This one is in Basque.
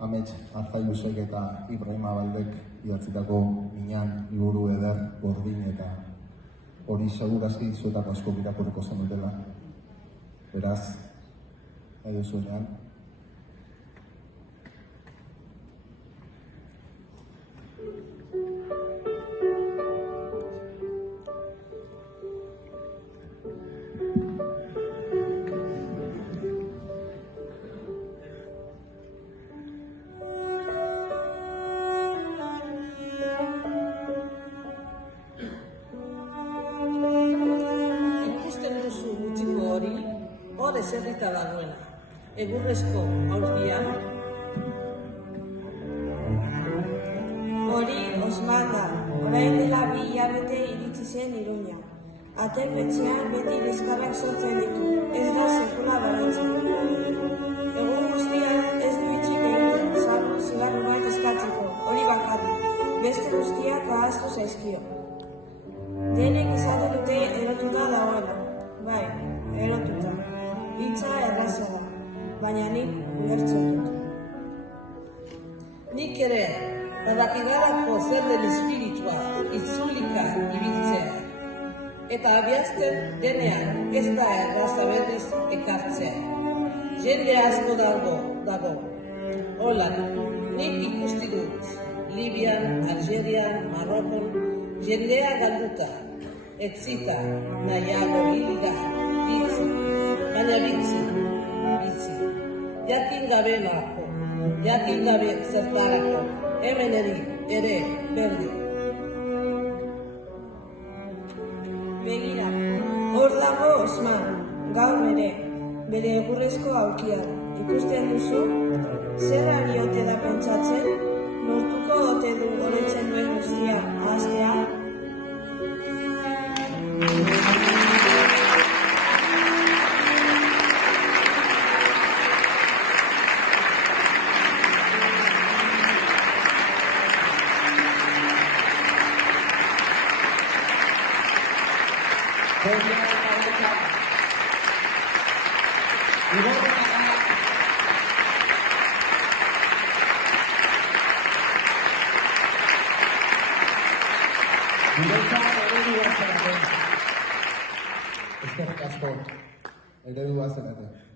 Amets Arzailusek eta Ibrahim Abaldek idatzitako Minan liburu eder, gordin eta hori segurazki zuetako asko irakurriko zenutela. Beraz, nahi duzuenean. Hor eserrita dagoena, egurrezko aulkian. Hori Osman da, orain dela 2 hilabete iritsi zen Iruña. Aterpetxean beti liskarrak sortzen ditu, ez da sekula baratzen. Egun guztian ez du itxik egiten, salbu zigarro bat eskatzeko, hori bakarrik, beste guztiak ahaztu zaizkio. Denek izate dute erotuta dagoela, bai, erotuta. Hitza erraza da, baina nik ulertzen dut. Nik ere, badakigarako zer den espiritua itzulika ibiltzea. Eta abiazten denean ez da erraza berez ekartzea. Jende asko dago. Hola, nik ikusti dut. Libian, Algerian, Marokon, jendea galduta. Etzita, nahiago hiliga, bitzi. Baina bitzi, jakin gabe nahako, jakin gabe zertarako, hemen ere berdi. Begira, hor dago Osman, gaur ere, bere egurrezko aulkian. Ikusten duzu, zer ari ote da pentsatzen, lortuko ote du oroitzen duen guztia ahaztea? Eskerrik asko, eredua zenete.